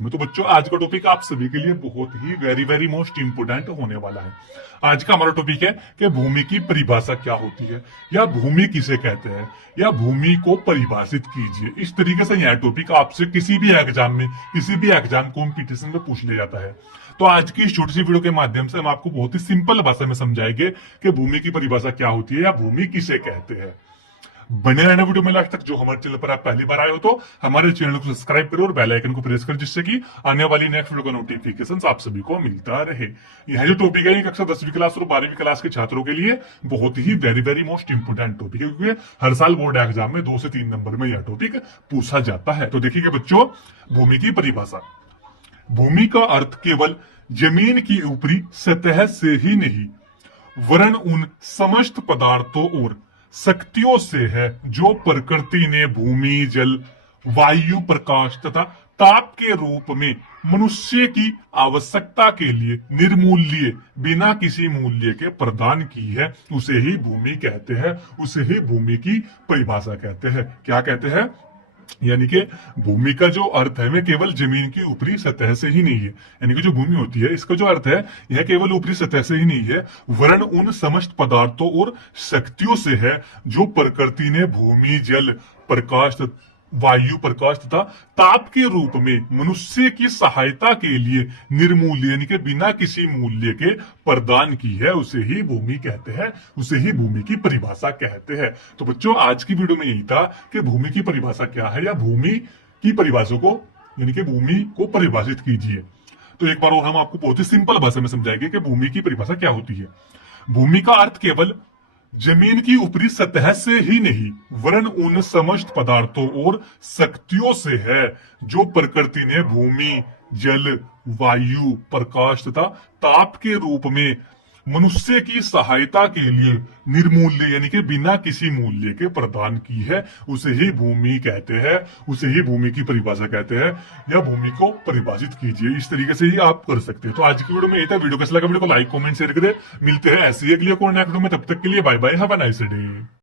Last में। तो बच्चों आज का टॉपिक आप सभी के लिए बहुत ही वेरी वेरी मोस्ट इंपोर्टेंट होने वाला है। आज का हमारा टॉपिक है कि भूमि की परिभाषा क्या होती है, या भूमि किसे कहते हैं, या भूमि को परिभाषित कीजिए। इस तरीके से यह टॉपिक आपसे किसी भी एग्जाम में, किसी भी एग्जाम कॉम्पिटिशन में पूछ लिया जाता है। तो आज की इस छोटी सी वीडियो के माध्यम से हम आपको बहुत ही सिंपल भाषा में समझाएंगे कि भूमि की परिभाषा क्या होती है या भूमि किसे कहते हैं। बने रहना वीडियो में लास्ट तक। जो हमारे चैनल पर आप पहली बार आए हो तो हमारे चैनल को सब्सक्राइब करो और बेल आइकन को प्रेस करो, जिससे कि आने वाली नेक्स्ट वीडियो का नोटिफिकेशन आप सभी को मिलता रहे। यह जो टॉपिक है कक्षा 10वीं क्लास और 12वीं क्लास के छात्रों के लिए बहुत ही very very most important topic है, क्योंकि हर साल बोर्ड एग्जाम में 2 से 3 नंबर में यह टॉपिक पूछा जाता है। तो देखिए बच्चों, भूमि की परिभाषा। भूमि का अर्थ केवल जमीन की ऊपरी सतह से ही नहीं, वरन उन समस्त पदार्थों और शक्तियों से है जो प्रकृति ने भूमि, जल, वायु, प्रकाश तथा ताप के रूप में मनुष्य की आवश्यकता के लिए निर्मूल्य, बिना किसी मूल्य के प्रदान की है, उसे ही भूमि कहते हैं, उसे ही भूमि की परिभाषा कहते हैं। क्या कहते हैं? यानी कि भूमि का जो अर्थ है वह केवल जमीन की ऊपरी सतह से ही नहीं है। यानी कि जो भूमि होती है इसका जो अर्थ है यह केवल ऊपरी सतह से ही नहीं है, वरन उन समस्त पदार्थों और शक्तियों से है जो प्रकृति ने भूमि, जल, प्रकाश, वायु, प्रकाश तथा ताप के रूप में मनुष्य की सहायता के लिए निर्मूल्य, यानी कि बिना किसी मूल्य के प्रदान की है, उसे ही भूमि कहते हैं, उसे ही भूमि की परिभाषा कहते हैं। तो बच्चों आज की वीडियो में यही था कि भूमि की परिभाषा क्या है, या भूमि की परिभाषा को, यानी कि भूमि को परिभाषित कीजिए। तो एक बार और हम आपको बहुत ही सिंपल भाषा में समझाएंगे कि भूमि की परिभाषा क्या होती है। भूमि का अर्थ केवल जमीन की ऊपरी सतह से ही नहीं, वरन उन समस्त पदार्थों और शक्तियों से है जो प्रकृति ने भूमि, जल, वायु, प्रकाश तथा ताप के रूप में मनुष्य की सहायता के लिए निर्मूल्य, यानी कि बिना किसी मूल्य के प्रदान की है, उसे ही भूमि कहते हैं, उसे ही भूमि की परिभाषा कहते हैं, या भूमि को परिभाषित कीजिए। इस तरीके से ही आप कर सकते हैं। तो आज की वीडियो में ये था। वीडियो कैसा लगा वीडियो को लाइक, कमेंट, शेयर करें। मिलते हैं ऐसी अगली कोई नया वीडियो में, तब तक के लिए bye bye, have a nice day.